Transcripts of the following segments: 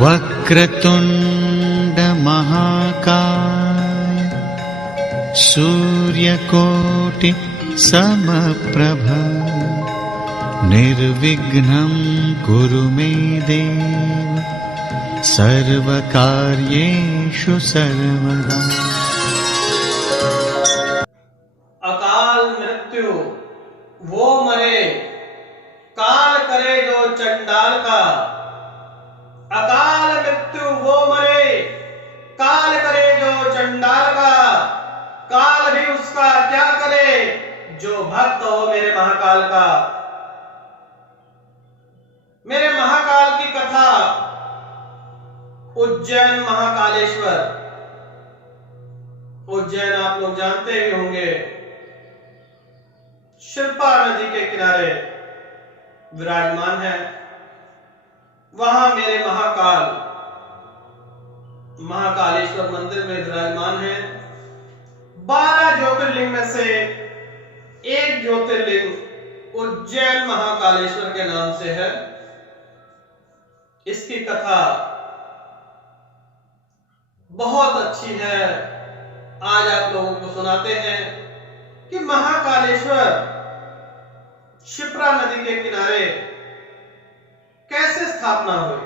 वक्रतुंड महाकाय सूर्यकोटि समप्रभ निर्विघ्नं कुरु मे देव सर्वकार्येषु सर्वदा। अकाल मृत्यु वो मरे, काल करे जो चंडाल का। अकाल मृत्यु वो मरे, काल करे जो चंडाल का। काल भी उसका क्या करे, जो भक्त हो मेरे महाकाल का। मेरे महाकाल की कथा उज्जैन महाकालेश्वर। उज्जैन आप लोग जानते ही होंगे, शिल्पा नदी के किनारे विराजमान है। वहां मेरे महाकालेश्वर मंदिर में विराजमान है। 12 ज्योतिर्लिंग में से एक ज्योतिर्लिंग उज्जैन महाकालेश्वर के नाम से है। इसकी कथा बहुत अच्छी है, आज आप लोगों को सुनाते हैं कि महाकालेश्वर शिप्रा नदी के किनारे कैसे स्थापना हुई।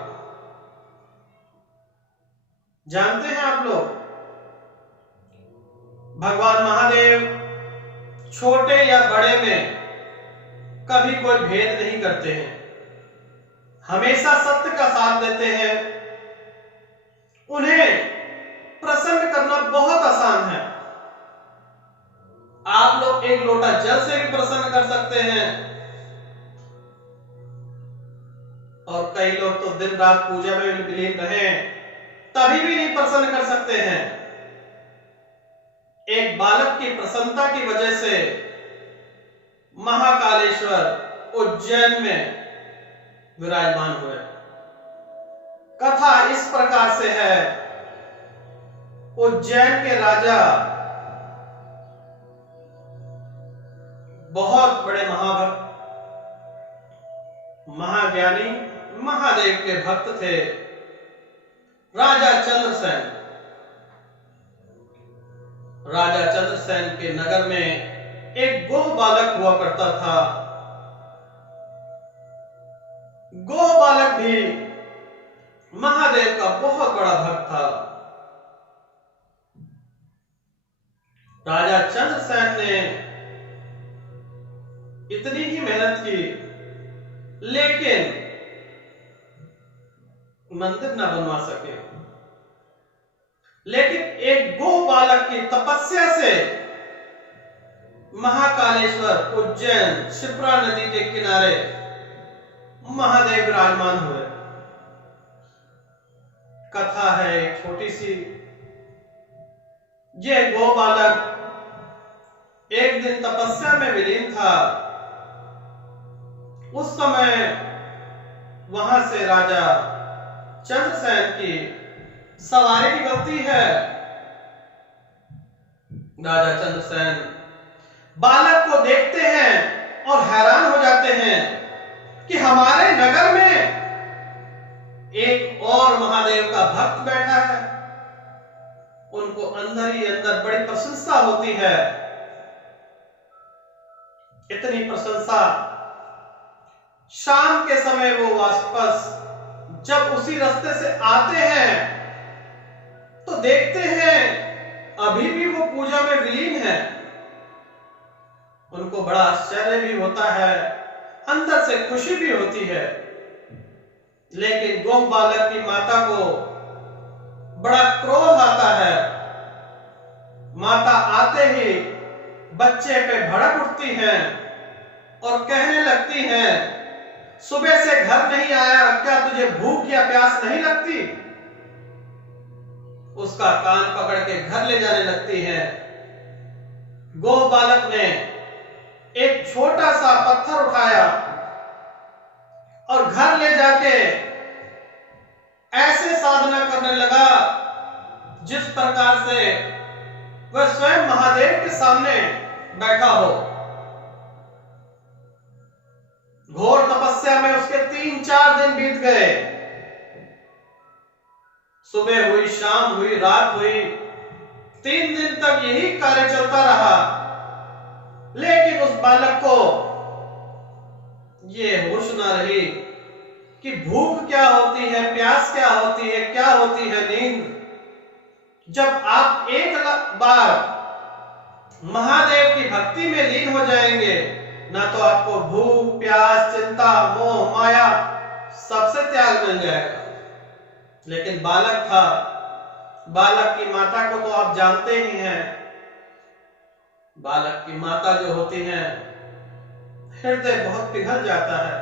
जानते हैं आप लोग, भगवान महादेव छोटे या बड़े में कभी कोई भेद नहीं करते हैं, हमेशा सत्य का साथ देते हैं। उन्हें प्रसन्न करना बहुत आसान है। आप लोग एक लोटा जल से भी प्रसन्न कर सकते हैं, और कई लोग तो दिन रात पूजा में विलीन रहे तभी भी नहीं प्रसन्न कर सकते हैं। एक बालक की प्रसन्नता की वजह से महाकालेश्वर उज्जैन में विराजमान हुए। कथा इस प्रकार से है, उज्जैन के राजा बहुत बड़े महाभक्त, महाज्ञानी, महादेव के भक्त थे, राजा चंद्रसेन। राजा चंद्रसेन के नगर में एक गोह बालक हुआ करता था। गोह बालक भी महादेव का बहुत बड़ा भक्त था। राजा चंद्रसेन ने इतनी ही मेहनत की, लेकिन मंदिर न बनवा सके। लेकिन एक गोह बालक की तपस्या से महाकालेश्वर उज्जैन शिप्रा नदी के किनारे महादेव विराजमान हुए। कथा है एक छोटी सी। यह गोह बालक एक दिन तपस्या में विलीन था। उस समय वहां से राजा चंद्रसेन की सवारी निकलती है। राजा चंद्रसेन बालक को देखते हैं और हैरान हो जाते हैं कि हमारे नगर में एक और महादेव का भक्त बैठा है। उनको अंदर ही अंदर बड़ी प्रशंसा होती है। इतनी प्रशंसा, शाम के समय वो वापस जब उसी रास्ते से आते हैं तो देखते हैं अभी भी वो पूजा में विलीन है। उनको बड़ा आश्चर्य भी होता है, अंदर से खुशी भी होती है। लेकिन गोह बालक की माता को बड़ा क्रोध आता है। माता आते ही बच्चे पे भड़क उठती हैं और कहने लगती हैं, सुबह से घर नहीं आया, क्या तुझे भूख या प्यास नहीं लगती? उसका कान पकड़ के घर ले जाने लगती हैं। गोह बालक ने एक छोटा सा पत्थर उठाया और घर ले जाके ऐसे साधना करने लगा जिस प्रकार से वह स्वयं महादेव के सामने बैठा हो। घोर तपस्या में उसके 3-4 दिन बीत गए। सुबह हुई, शाम हुई, रात हुई, 3 दिन तक यही कार्य चलता रहा। लेकिन उस बालक को ये होश ना रही कि भूख क्या होती है, प्यास क्या होती है, क्या होती है नींद। जब आप एक बार महादेव की भक्ति में लीन हो जाएंगे, ना तो आपको भूख, प्यास, चिंता, मोह, माया सबसे त्याग मिल जाएगा। लेकिन बालक था, बालक की माता को तो आप जानते ही हैं। बालक की माता जो होती हैं, हृदय बहुत पिघल जाता है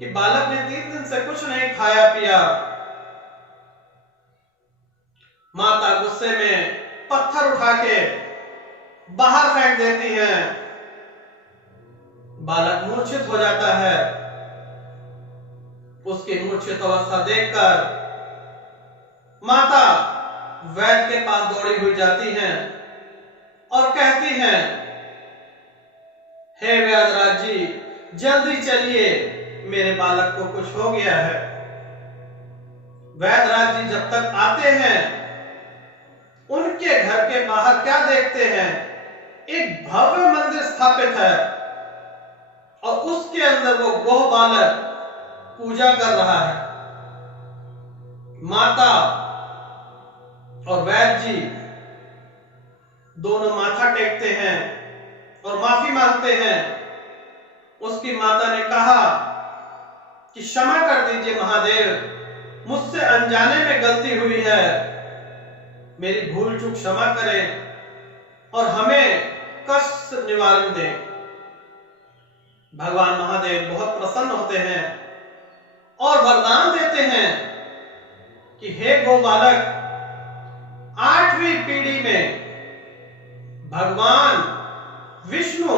कि बालक ने 3 दिन से कुछ नहीं खाया पिया। माता गुस्से में पत्थर उठा के बाहर फेंक देती हैं। बालक मूर्छित हो जाता है। उसकी मूर्छित अवस्था देखकर माता वैद्य के पास दौड़ी हुई जाती हैं और कहती हैं, हे वैद्यराज जी, जल्दी चलिए, मेरे बालक को कुछ हो गया है। वैद्यराज जी जब तक आते हैं, उनके घर के बाहर क्या देखते हैं? एक भव्य मंदिर स्थापित है और उसके अंदर वो गोह बालक पूजा कर रहा है। माता और वैद्य जी दोनों माथा टेकते हैं और माफी मांगते हैं। उसकी माता ने कहा कि क्षमा कर दीजिए महादेव, मुझसे अनजाने में गलती हुई है, मेरी भूल चूक क्षमा करें और हमें कष्ट निवारण दें। भगवान महादेव बहुत प्रसन्न होते हैं और वरदान देते हैं कि हे गोबालक, 8वीं पीढ़ी में भगवान विष्णु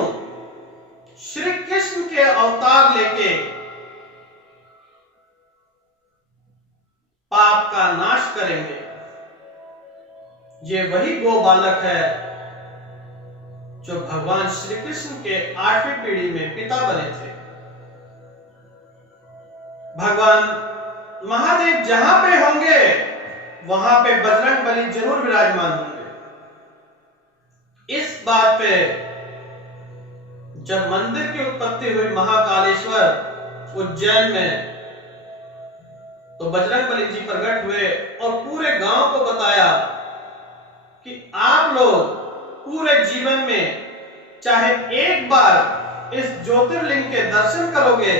श्री कृष्ण के अवतार लेके पाप का नाश करेंगे। ये वही गो बालक है जो भगवान श्री कृष्ण के 8वीं पीढ़ी में पिता बने थे। भगवान महादेव जहां पे होंगे, वहां पे बजरंग बली जरूर विराजमान होंगे। इस बात पे जब मंदिर की उत्पत्ति हुई महाकालेश्वर उज्जैन में, तो बजरंग बली जी प्रकट हुए और पूरे गांव को बताया कि आप लोग पूरे जीवन में चाहे एक बार इस ज्योतिर्लिंग के दर्शन करोगे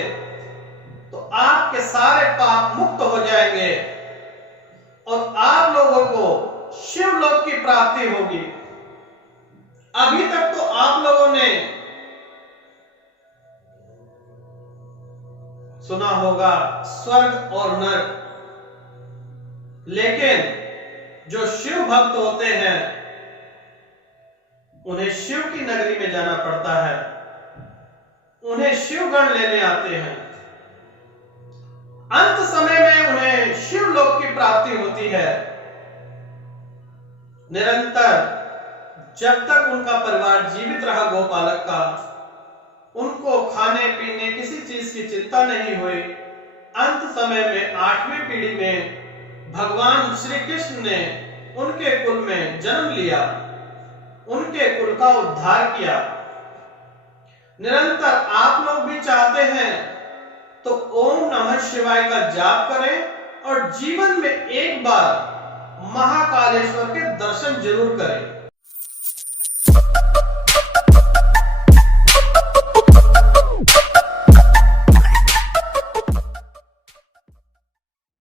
तो आपके सारे पाप मुक्त हो जाएंगे और आप लोगों को शिवलोक की प्राप्ति होगी। अभी तक तो आप लोगों ने सुना होगा स्वर्ग और नरक, लेकिन जो शिव भक्त होते हैं उन्हें शिव की नगरी में जाना पड़ता है, उन्हें शिवगण लेने आते हैं। अंत समय में उन्हें शिवलोक की प्राप्ति होती है। निरंतर जब तक उनका परिवार जीवित रहा गोपालक का, उनको खाने पीने किसी चीज की चिंता नहीं हुई। अंत समय में 8वीं पीढ़ी में भगवान श्री कृष्ण ने उनके कुल में जन्म लिया, उनके कुल का उद्धार किया। निरंतर आप लोग भी चाहते हैं तो ओम नमः शिवाय का जाप करें और जीवन में एक बार महाकालेश्वर के दर्शन जरूर करें।